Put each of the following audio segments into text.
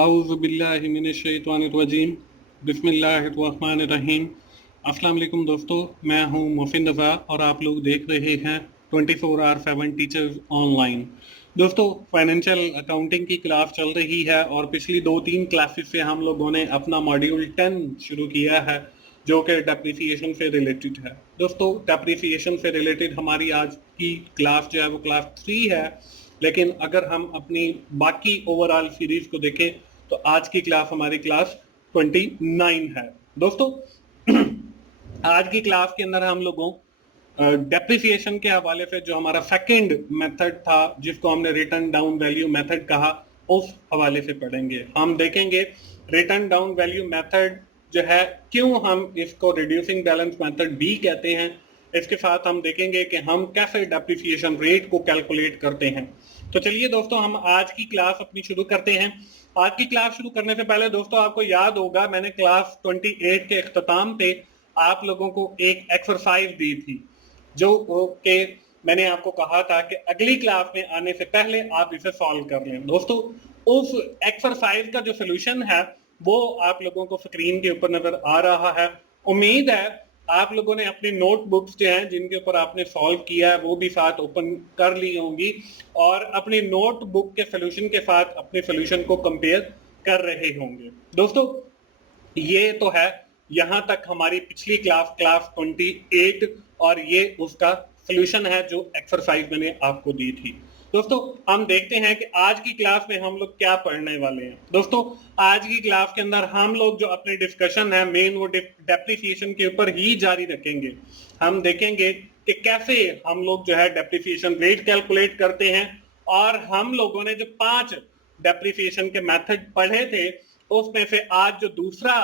आऊज़ु बिल्लाहि मिनश शैतानिर रजीम बिस्मिल्लाहिर्रहमानिर रहीम। अस्सलाम वालेकुम दोस्तों, मैं हूं मोहसिन रज़ा और आप लोग देख रहे हैं 24/7 टीचर्स ऑनलाइन। दोस्तों, फाइनेंशियल अकाउंटिंग की क्लास चल रही है और पिछली 2-3 क्लासेस से हम लोगों ने अपना मॉड्यूल 10 शुरू किया है जो कि डेप्रिसिएशन से रिलेटेड है। दोस्तों, डेप्रिसिएशन से रिलेटेड हमारी आज की क्लास जो है वो क्लास 3 है, लेकिन अगर हम अपनी बाकी ओवरऑल सीरीज को देखें तो आज की क्लास हमारी क्लास 29 है। दोस्तों, आज की क्लास के अंदर हम लोगों डेप्रिसिएशन के हवाले से जो हमारा सेकंड मेथड था जिसको हमने रिटर्न डाउन वैल्यू मेथड कहा, उस हवाले से पढ़ेंगे। हम देखेंगे रिटर्न डाउन वैल्यू मेथड जो है क्यों हम इसको रिड्यूसिंग बैलेंस मेथड भी कहते हैं। इसके साथ हम देखेंगे कि हम कैसे डेप्रिसिएशन रेट को कैलकुलेट करते हैं। तो चलिए दोस्तों, हम आज की क्लास अपनी शुरू करते हैं। आज की क्लास शुरू करने से पहले दोस्तों आपको याद होगा मैंने क्लास 28 के इख्तिताम पे आप लोगों को एक एक्सरसाइज दी थी जो कि मैंने आपको कहा था कि अगली क्लास में आने से पहले आप इसे सॉल्व कर लें। दोस्तों, उस एक्सरसाइज का जो सोल्यूशन है वो आप लोगों को स्क्रीन के ऊपर नजर आ रहा है। उम्मीद है आप लोगों ने अपनी नोटबुक्स जो हैं जिनके ऊपर आपने सॉल्व किया है वो भी साथ ओपन कर ली होंगी और अपनी नोटबुक के सोल्यूशन के साथ अपने सोल्यूशन को कंपेयर कर रहे होंगे। दोस्तों, ये तो है यहां तक हमारी पिछली क्लास 28 और ये उसका सोल्यूशन है जो एक्सरसाइज मैंने आपको दी थी। दोस्तों, हम देखते हैं कि आज की क्लास में हम लोग क्या पढ़ने वाले हैं। दोस्तों, आज की क्लास के अंदर हम लोग जो अपने डिस्कशन है मेन वो डेप्रिसिएशन के ऊपर ही जारी रखेंगे। हम देखेंगे कि कैसे हम लोग जो है डेप्रिसिएशन रेट कैलकुलेट करते हैं और हम लोगों ने जो 5 डेप्रिसिएशन के मेथड पढ़े थे उसमें से आज जो दूसरा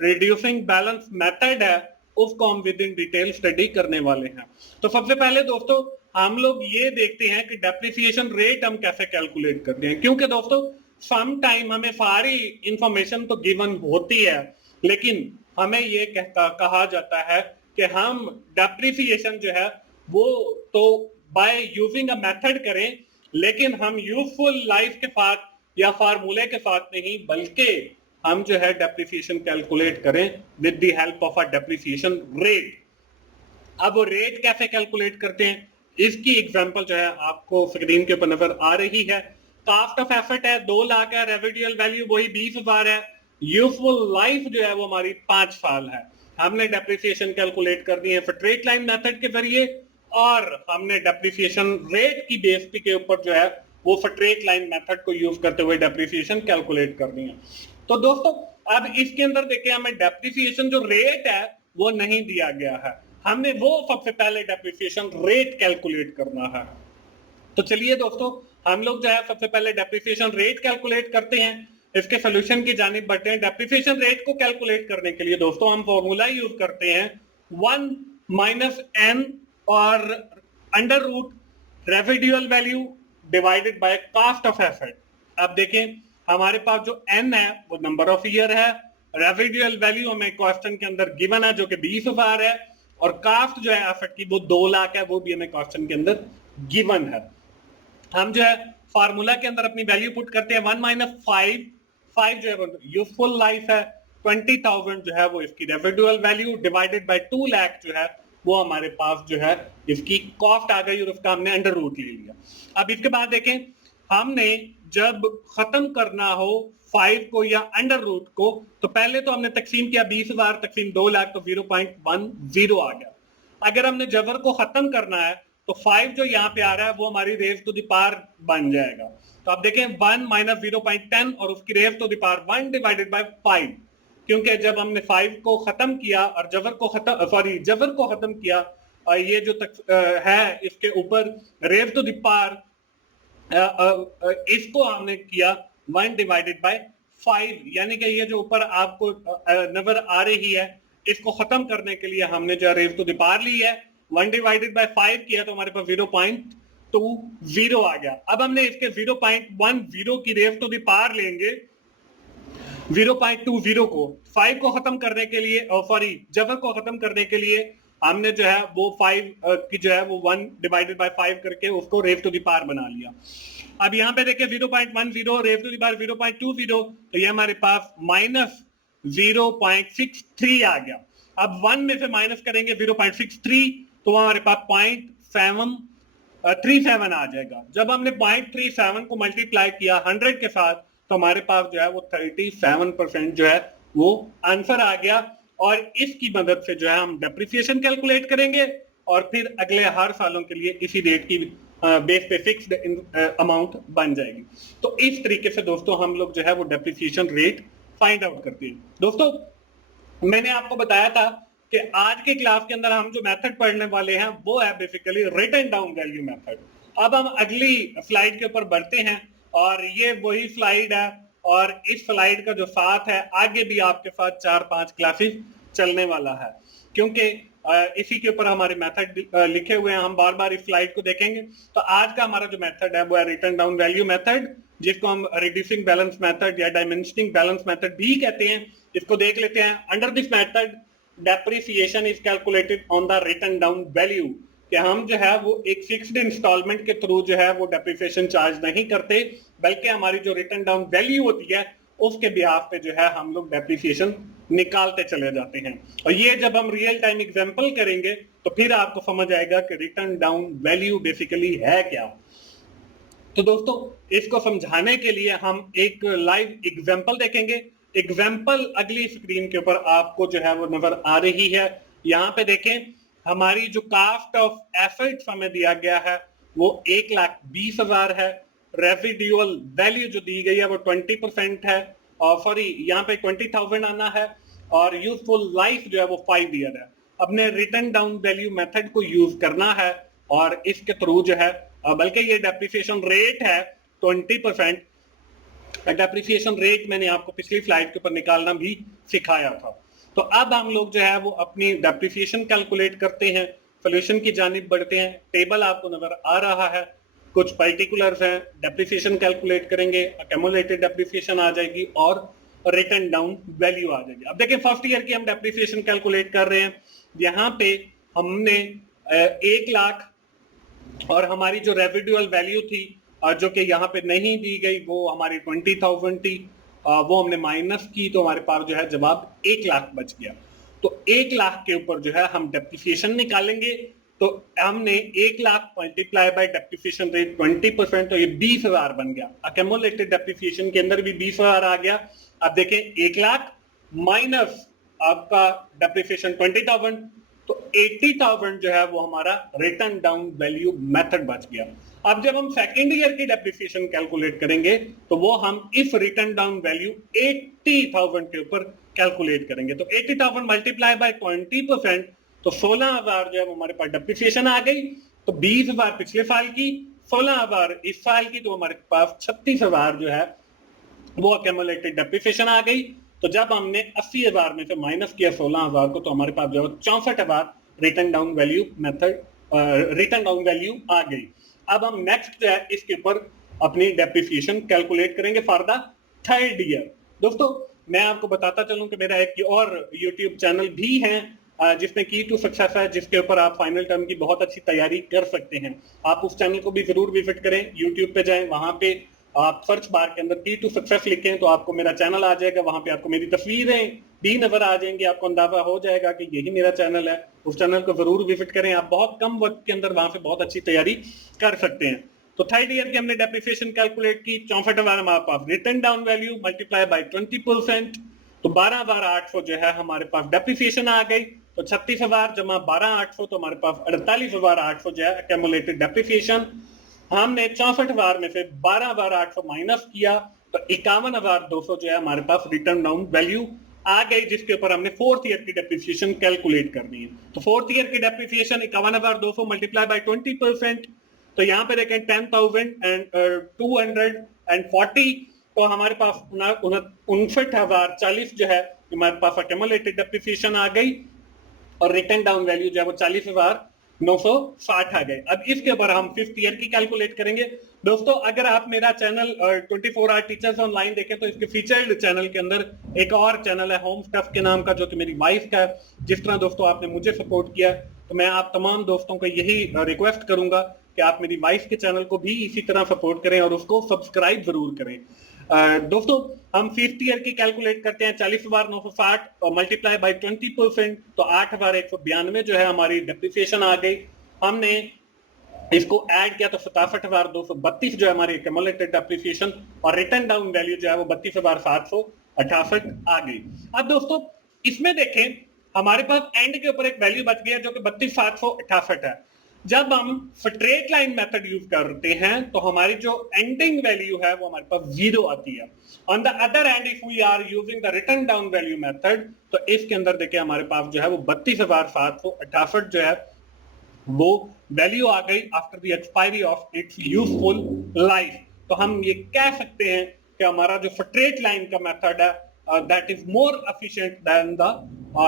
रिड्यूसिंग बैलेंस मेथड है उसको हम विद इन डिटेल स्टडी करने वाले हैं। तो सबसे पहले दोस्तों हम लोग ये देखते हैं कि डेप्रिसिएशन रेट हम कैसे कैलकुलेट करते हैं, क्योंकि दोस्तों सम टाइम हमें सारी इंफॉर्मेशन तो गिवन होती है लेकिन हमें ये कहा जाता है कि हम डेप्रिसिएशन जो है वो तो बाय यूजिंग अ मेथड करें, लेकिन हम यूजफुल लाइफ के साथ या फार्मूले के साथ नहीं बल्कि हम जो है डेप्रिसिएशन कैलकुलेट करें with the help of a depreciation rate. अब वो रेट कैसे कैलकुलेट करते हैं इसकी एग्जांपल जो है आपको स्क्रीन के ऊपर नजर आ रही है। कास्ट ऑफ एसेट है 2 लाख है, रेसिडुअल वैल्यू वही 20,000 है, यूजफुल लाइफ जो है वो हमारी 5 साल है। हमने डेप्रिसिएशन कैलकुलेट कर दी है स्ट्रेट लाइन मेथड के जरिए और हमने डेप्रिसिएशन रेट की बेस के ऊपर जो है वो स्ट्रेट लाइन मेथड को यूज करते हुए डेप्रिसिएशन कैलकुलेट कर दी है। तो दोस्तों अब इसके अंदर देखिए हमें डेप्रिसिएशन जो रेट है वो नहीं दिया गया है, हमने वो सबसे पहले डेप्रिसिएशन रेट कैलकुलेट करना है। तो चलिए दोस्तों हम लोग जो है सबसे पहले डेप्रिसिएशन रेट कैलकुलेट करते हैं, इसके सोल्यूशन की जानिब बढ़ते हैं। डेप्रिसिएशन रेट को कैलकुलेट करने के लिए दोस्तों हम फॉर्मूला यूज करते हैं 1 माइनस n और under root residual value divided by cost of asset. अब देखें हमारे पास जो n है वो नंबर ऑफ ईयर है, रेसिडुअल वैल्यू हमें क्वेश्चन के अंदर गिवन है जो कि 20,000 है और कास्ट जो है एसेट की वो 2 लाख है, वो भी हमें क्वेश्चन के अंदर गिवन है। हम जो है फार्मूला के अंदर अपनी वैल्यू पुट करते हैं 1 माइनस 5 जो है वो यूजफुल लाइफ है, 20,000 जो है वो इसकी residual value divided bye 2 lakh जो है वो हमारे पास जो है इसकी कॉस्ट आ गई और उसका हमने अंडर रूट ले लिया। अब इसके बाद देखें हमने जब खत्म करना हो 5 को या अंडर रूट को तो पहले तो हमने तकसीम किया 20,000 तकसीम 2 लाख तो 0.10 आ गया। अगर हमने जबर को खत्म करना है तो 5 जो यहाँ पे आ रहा है वो हमारी रेज टू द पावर बन जाएगा। तो आप देखें 1 माइनस 0.10 और उसकी raise to the power 1 divided by 5, क्योंकि जब हमने 5 को खत्म किया और जबर को खत्म किया और ये जो है इसके ऊपर रेज टू द पावर इसको हमने किया 1 डिवाइडेड बाय 5, यानी कि ये जो ऊपर आपको नजर आ रही है इसको खत्म करने के लिए हमने जो रेज टू द पावर ली है 1 डिवाइडेड बाय 5 किया तो हमारे पास 0.20 आ गया। अब हमने इसके 0.10 की रेज टू द पावर लेंगे 0.20 को 5 को खत्म करने के लिए जबर को खत्म करने के लिए हमने जो है वो 5 की जो है वो 1 डिवाइडेड बाय 5 करके उसको रेज टू द पावर बना लिया। अब यहाँ पे देखिए 0.10 रेज़ टू द पावर 0.20, तो ये हमारे पास माइनस 0.63 आ गया। अब 1 में से माइनस करेंगे 0.63, तो हमारे पास 0.737 आ जाएगा। जब हमने 0.37 को मल्टीप्लाई किया 100 के साथ, तो हमारे पास जो है वो 37% जो है वो आंसर आ गया। और इसकी मदद से जो है हम डेप्रिसिएशन कैलकुलेट करेंगे और फिर अगले हर सालों के लिए इसी रेट की बेस पे फिक्स्ड अमाउंट बन जाएगी। तो इस तरीके से दोस्तों हम लोग जो है वो डेप्रिसिएशन रेट फाइंड आउट करते हैं। दोस्तों मैंने आपको बताया था कि आज के क्लास के अंदर हम जो मेथड पढ़ने वाले हैं वो है basically written down value method. अब हम अगली स्लाइड के ऊपर बढ़ते हैं और ये वही स्लाइड है और इस स्लाइड का जो साथ है आगे भी आपके साथ 4-5 क्लासेस चलने वाला है, क्योंकि इसी के ऊपर हमारे मेथड लिखे हुए हैं। हम बार बार इस स्लाइड को देखेंगे। तो आज का हमारा जो मेथड है वो है रिटन डाउन वैल्यू मेथड, जिसको हम रिड्यूसिंग बैलेंस मेथड या डायमेंशनिंग बैलेंस मेथड भी कहते हैं। इसको देख लेते हैं। Under this method depreciation is calculated on the written down value, कि हम जो है वो एक फिक्स्ड इंस्टॉलमेंट के थ्रू जो है वो डेप्रिसिएशन चार्ज नहीं करते, बल्कि हमारी जो रिटन डाउन वैल्यू होती है उसके बिहाफ पे जो है हम लोग डेप्रिसिएशन निकालते चले जाते हैं। और ये जब हम रियल टाइम एग्जांपल करेंगे तो फिर आपको समझ आएगा कि रिटन डाउन वैल्यू बेसिकली है क्या। तो दोस्तों इसको समझाने के लिए हम एक लाइव एग्जांपल देखेंगे। एग्जांपल अगली स्क्रीन के ऊपर आपको जो है वो नजर आ रही है। यहाँ पे देखें, हमारी जो कास्ट ऑफ एसेट्स हमें दिया गया है वो 1,20,000 है। रेसिडुअल वैल्यू जो दी गई है वो 20% है, और सॉरी यहाँ पे 20,000 आना है, और यूजफुल लाइफ जो है वो 5 ईयर है। अपने रिटन डाउन वैल्यू मेथड को यूज करना है और इसके थ्रू जो है, बल्कि ये डेप्रिसिएशन रेट है 20%। डेप्रिसिएशन रेट मैंने आपको पिछली स्लाइड के ऊपर निकालना भी सिखाया था। तो अब हम लोग जो है वो अपनी डेप्रिसिएशन कैलकुलेट करते हैं, सॉल्यूशन की जानिब बढ़ते हैं। टेबल आपको नजर आ रहा है, कुछ पर्टिकुलर्स हैं। डेप्रिसिएशन कैलकुलेट करेंगे, अक्यूमुलेटेड डेप्रिसिएशन आ जाएगी और रिटन डाउन वैल्यू आ जाएगी। अब देखें फर्स्ट ईयर की हम डेप्रिसिएशन कैलकुलेट कर रहे हैं। यहाँ पे हमने 1 लाख और हमारी जो रेसिडुअल वैल्यू थी जो कि यहाँ पे नहीं दी गई वो हमारी 20,000 थी, वो हमने माइनस की, तो हमारे पास जो है जवाब 1 लाख बच गया। तो 1 लाख के ऊपर जो है हम डेप्रिसिएशन निकालेंगे। तो हमने 1 lakh multiply by depreciation rate 20%, तो ये 20,000 बन गया। अक्यूमुलेटेड डेप्रिसिएशन के अंदर भी 20,000 आ गया। अब देखें 1 लाख माइनस आपका डेप्रिसिएशन 20,000, तो 80,000 जो है वो हमारा रिटन डाउन वैल्यू मेथड बच गया। अब जब हम सेकेंड ईयर की डेप्रिसिएशन कैलकुलेट करेंगे तो वो हम इस रिटन डाउन वैल्यू 80,000 के ऊपर कैलकुलेट करेंगे। तो 80,000 मल्टीप्लाई बाय 20%, तो 16,000 जो है हमारे पास डेप्रिसिएशन आ गई। तो 20,000 पिछले साल की, 16,000 इस साल की, तो हमारे पास 36,000 जो है वो अक्यूमुलेटेड डेप्रिसिएशन आ गई। तो जब हमने 80,000 में से माइनस किया 16,000 को, तो हमारे पास जो है 64,000 written down value method written down value आ गई। अब हम नेक्स्ट जो है इसके ऊपर अपनी डेप्रिसिएशन कैलकुलेट करेंगे फॉर द थर्ड ईयर। दोस्तों मैं आपको बताता चलूं कि मेरा एक और यूट्यूब चैनल भी है जिसमें की टू सक्सेस है, जिसके ऊपर आप फाइनल टर्म की बहुत अच्छी तैयारी कर सकते हैं। आप उस चैनल को भी जरूर विजिट करें। यूट्यूब पे जाएं, वहां पे आप सर्च बार के अंदर की टू सक्सेस लिखें तो आपको मेरा चैनल आ जाएगा। वहां पे आपको मेरी तस्वीरें भी नजर आ जाएंगी, आपको अंदाजा हो जाएगा कि यही मेरा चैनल है। उस चैनल को जरूर विजिट करें। आप बहुत कम वक्त के अंदर वहां से बहुत अच्छी तैयारी कर सकते हैं। तो थर्ड ईयर की हमने डेप्रिसिएशन कैलकुलेट की। 64,000 हमारे पास written down value multiply by 20%, तो 12,800 जो है हमारे पास डेप्रिसिएशन आ गई। तो 36,000 जमा 12,800, तो हमारे पास 48,800 जो है अक्यूमुलेटेड डेप्रिसिएशन। हमने 64,000 में से 12,800 माइनस किया, तो 51,200 जो है हमारे पास रिटर्न डाउन वैल्यू आ गई, जिसके ऊपर हमने फोर्थ ईयर की डेप्रिसिएशन कैलकुलेट करनी है। तो फोर्थ ईयर की डेप्रिसिएशन 51,200 मल्टीप्लाई बाय 20%, तो यहाँ पे देखें 10,240, तो हमारे पास 59,040 जो है हमारे पास अक्यूमुलेटेड डेप्रिसिएशन आ गई और रिटर्न डाउन वैल्यू जो है वो 40,960 आ गए। अब इसके ऊपर हम फिफ्थ ईयर की कैलकुलेट करेंगे। दोस्तों अगर आप मेरा चैनल 24 आवर टीचर्स ऑनलाइन देखें तो इसके फीचर्ड चैनल के अंदर एक और चैनल है होम स्टफ के नाम का, जो कि मेरी वाइफ का है। जिस तरह दोस्तों आपने मुझे सपोर्ट किया, तो मैं आप तमाम दोस्तों को यही रिक्वेस्ट करूंगा कि आप मेरी वाइफ के चैनल को भी इसी तरह सपोर्ट करें और उसको सब्सक्राइब जरूर करें। दोस्तों हम 5th ईयर की कैलकुलेट करते हैं 40,960 और मल्टीप्लाई बाय 20%, तो 8,192 जो है हमारी डेप्रिसिएशन आ गई। हमने इसको ऐड किया तो 67,232 जो है हमारी एक्यूमुलेटेड डेप्रिसिएशन, और रिटर्न डाउन वैल्यू जो है वो 32,768 आ गई। अब दोस्तों इसमें देखें हमारे पास एंड के ऊपर एक वैल्यू बच गया जो कि 32,768 है। जब हम स्ट्रेट लाइन मेथड यूज करते हैं तो हमारी जो एंडिंग वैल्यू है वो हमारे पास 0 आती है। On the other hand if we are using the return down value method, तो इसके अंदर देखिए हमारे पास जो है वो 32,768 जो है वो वैल्यू आ गई after the expiry of its useful life. तो हम ये कह सकते हैं कि हमारा जो स्ट्रेट लाइन का मेथड है that is more efficient then the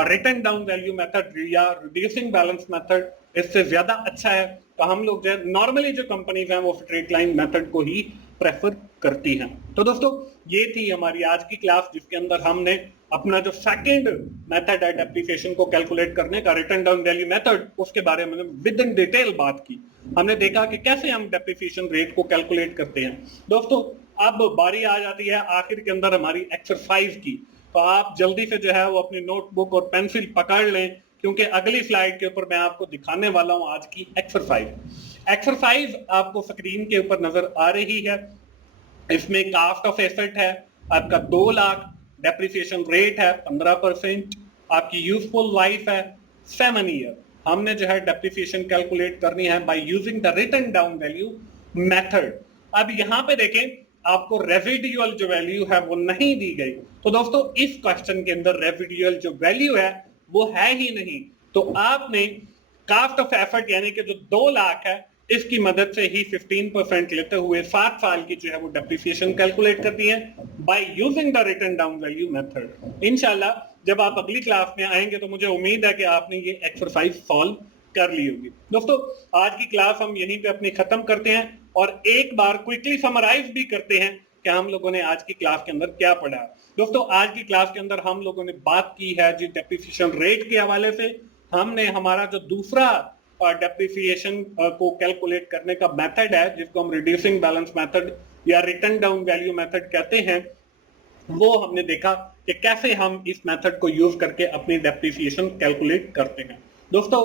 return down value method या रिड्यूसिंग बैलेंस मेथड, इससे ज्यादा अच्छा है। तो हम लोग जो नॉर्मली जो कंपनीज हैं वो स्ट्रेट लाइन मेथड को ही प्रेफर करती हैं। तो दोस्तों ये थी हमारी आज की क्लास जिसके अंदर हमने अपना जो सेकंड मेथड है डेप्रिसिएशन को कैलकुलेट करने का, रिटर्न डाउन वैल्यू मेथड, उसके बारे में विद इन डिटेल बात की। हमने देखा कि कैसे हम डेप्रिसिएशन रेट को कैलकुलेट करते हैं। दोस्तों अब बारी आ जाती है आखिर के अंदर हमारी एक्सरसाइज की, तो आप जल्दी से जो है वो अपनी नोटबुक और पेंसिल पकड़ लें क्योंकि अगली स्लाइड के ऊपर मैं आपको दिखाने वाला हूं आज की एक्सरसाइज आपको स्क्रीन के ऊपर नजर आ रही है। इसमें कास्ट ऑफ एसेट है आपका 2 लाख, डेप्रिसिएशन रेट है 15%, आपकी यूजफुल लाइफ है 7 ईयर। हमने जो है डेप्रिसिएशन कैलकुलेट करनी है by using the written down value method. अब यहाँ पे देखें आपको रेसिडुअल जो वैल्यू है वो नहीं दी गई, तो दोस्तों इस क्वेश्चन के अंदर रेसिडुअल जो वैल्यू है वो है ही नहीं। तो आपने कास्ट ऑफ एफर्ट यानी कि जो 2 लाख है इसकी मदद से ही 15% लेते हुए 7 साल की जो है वो डेप्रिसिएशन कैलकुलेट करती है by using the written down value method. इंशाल्लाह जब आप अगली क्लास में आएंगे तो मुझे उम्मीद है कि आपने ये एक्सरसाइज सॉल्व कर ली होगी। दोस्तों आज की क्लास हम यहीं पे अपनी खत्म करते हैं और एक बार क्विकली समराइज भी करते हैं कि हम लोगों ने आज की क्लास के अंदर क्या पढ़ा। दोस्तों आज की क्लास के अंदर हम लोगों ने बात की है जी डेप्रिसिएशन रेट के हवाले से। हमने हमारा जो दूसरा डेप्रिसिएशन को कैलकुलेट करने का मेथड है जिसको हम रिड्यूसिंग बैलेंस मेथड या रिटर्न डाउन वैल्यू मेथड कहते हैं, वो हमने देखा कि कैसे हम इस मेथड को यूज करके अपनी डेप्रिसिएशन कैलकुलेट करते हैं। दोस्तों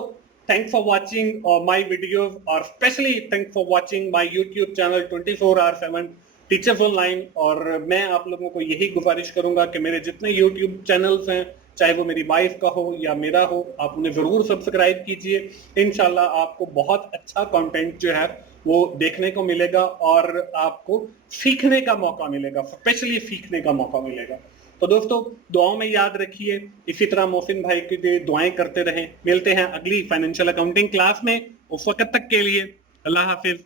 thanks for watching my videos और especially thanks for watching my YouTube channel 24/7 teachers online. और मैं आप लोगों को यही गुजारिश करूंगा कि मेरे जितने YouTube चैनल्स हैं चाहे वो मेरी वाइफ का हो या मेरा हो, आप उन्हें जरूर सब्सक्राइब कीजिए। इंशाल्लाह आपको बहुत अच्छा कंटेंट जो है वो देखने को मिलेगा और आपको सीखने का मौका मिलेगा, स्पेशली सीखने का मौका मिलेगा। तो दोस्तों दुआओं में याद रखिए, इसी तरह मोहसिन भाई के लिए दुआएं करते रहें। मिलते हैं अगली फाइनेंशियल अकाउंटिंग क्लास में, उस वक्त तक के लिए अल्लाह हाफिज।